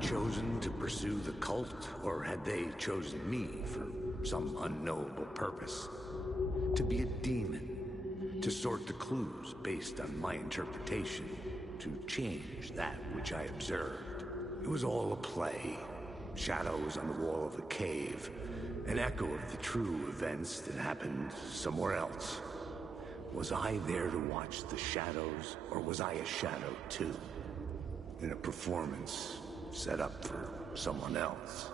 chosen to pursue the cult, or had they chosen me for some unknowable purpose? To be a demon, to sort the clues based on my interpretation, to change that which I observed. It was all a play. Shadows on the wall of the cave, an echo of the true events that happened somewhere else. Was I there to watch the shadows, or was I a shadow too? In a performance set up for someone else.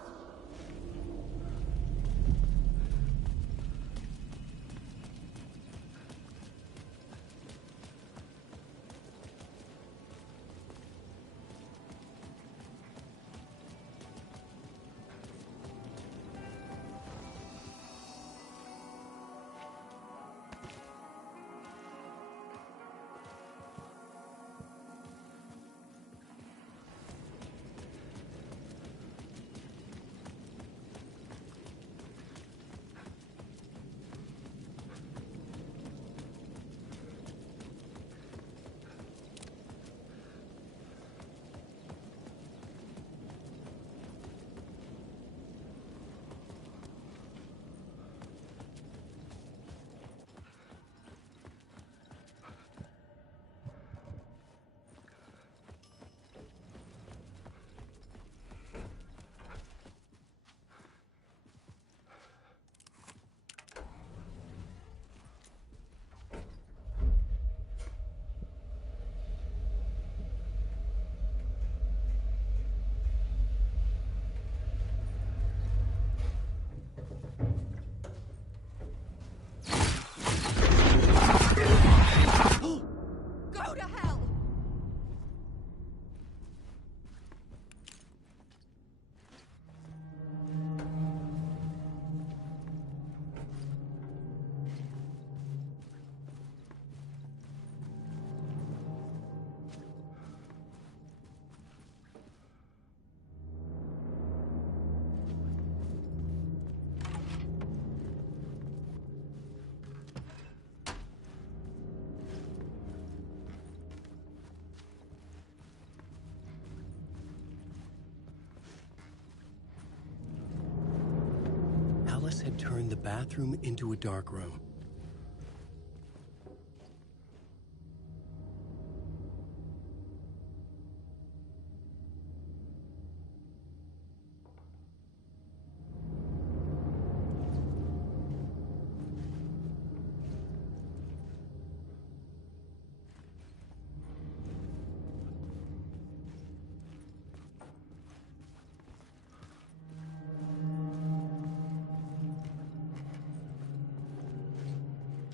Alice had turned the bathroom into a dark room.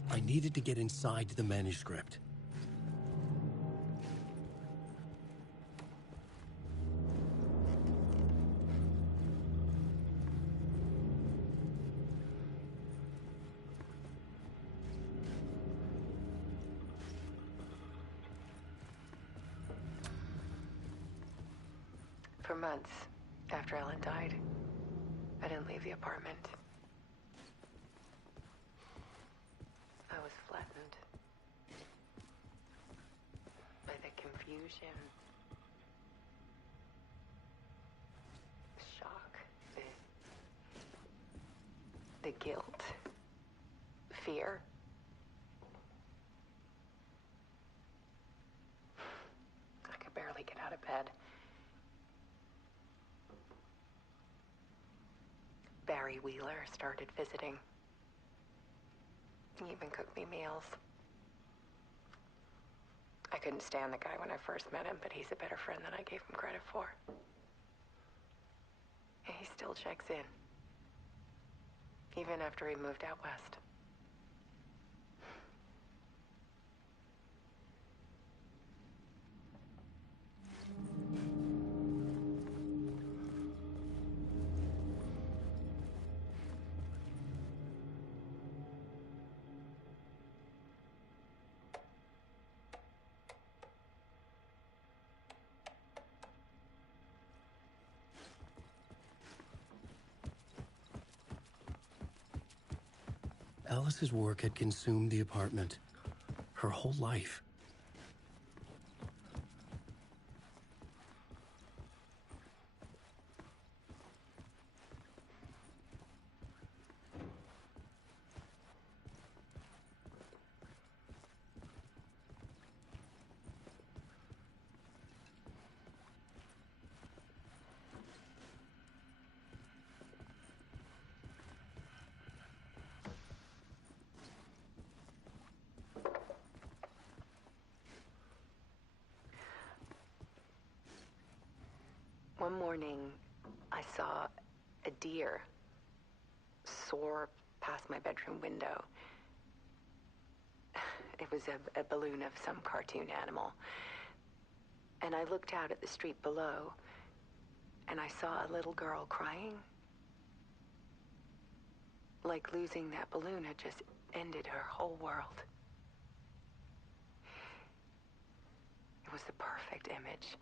I needed to get inside the manuscript. For months after Ellen died, I didn't leave the apartment. I was flattened by the confusion, shock, the guilt, fear. I could barely get out of bed. Barry Wheeler started visiting. He even cooked me meals. I couldn't stand the guy when I first met him, but he's a better friend than I gave him credit for. And he still checks in, even after he moved out west. Alice's work had consumed the apartment, her whole life. One morning, I saw a deer soar past my bedroom window. It was a balloon of some cartoon animal. And I looked out at the street below, and I saw a little girl crying. Like losing that balloon had just ended her whole world. It was the perfect image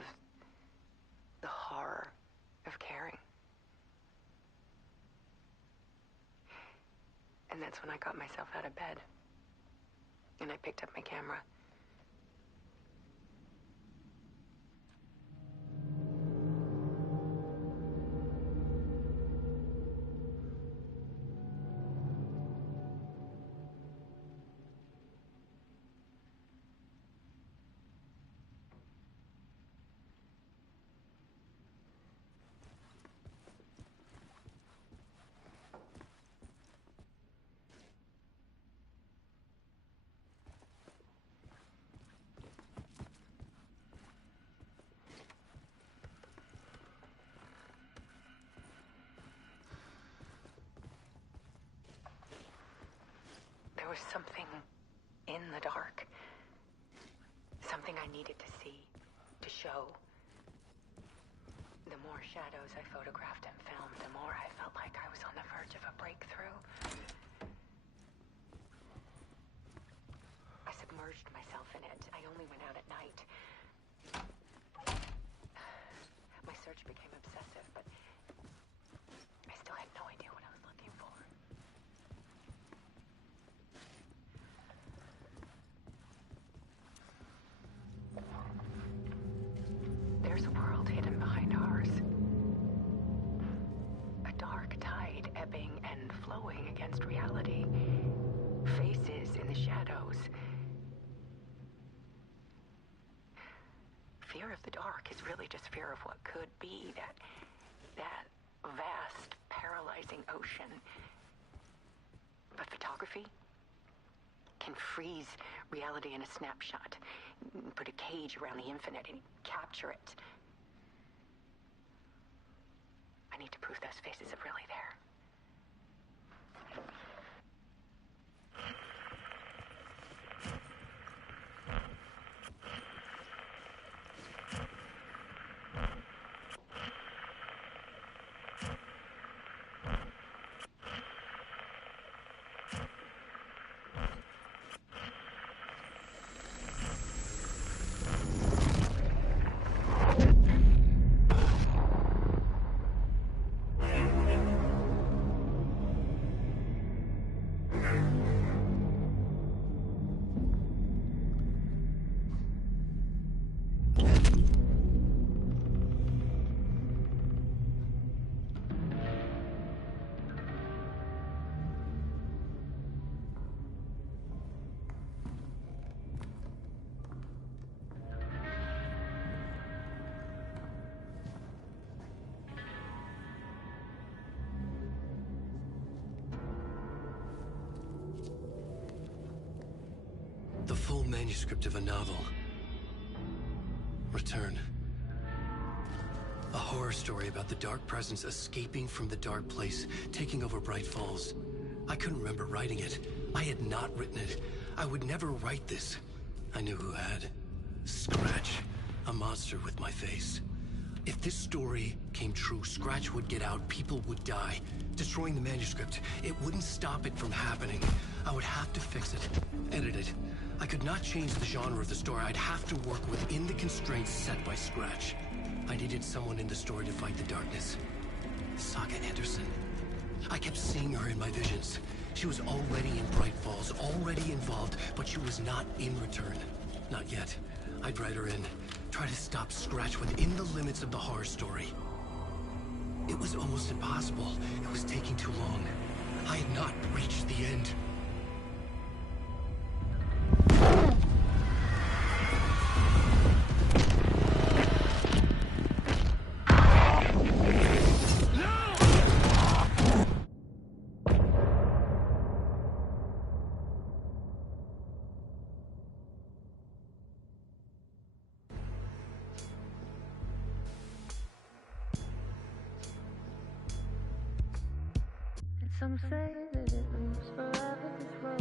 of the horror of caring. And that's when I got myself out of bed. And I picked up my camera. There was something in the dark. Something I needed to see, to show. The more shadows I photographed and filmed, the more I felt like I was on the verge of a breakthrough. I submerged myself in it. I only went out at night. My search became obsessive, but I still had no idea what I was looking for. There's a world hidden behind ours. A dark tide ebbing and flowing against reality. Faces in the shadows. Fear of the dark is really just fear of what could be, that vast, paralyzing ocean. But photography can freeze reality in a snapshot, put a cage around the infinite and capture it. I need to prove those faces are really there. The full manuscript of a novel. Return. A horror story about the dark presence escaping from the dark place, taking over Bright Falls. I couldn't remember writing it. I had not written it. I would never write this. I knew who had. Scratch. A monster with my face. If this story came true, Scratch would get out, people would die. Destroying the manuscript, it wouldn't stop it from happening. I would have to fix it, edit it. I could not change the genre of the story. I'd have to work within the constraints set by Scratch. I needed someone in the story to fight the darkness. Saga Anderson. I kept seeing her in my visions. She was already in Bright Falls, already involved, but she was not in Return. Not yet. I'd write her in. Try to stop Scratch within the limits of the horror story. It was almost impossible. It was taking too long. I had not reached the end. Some say that it moves forever to flow.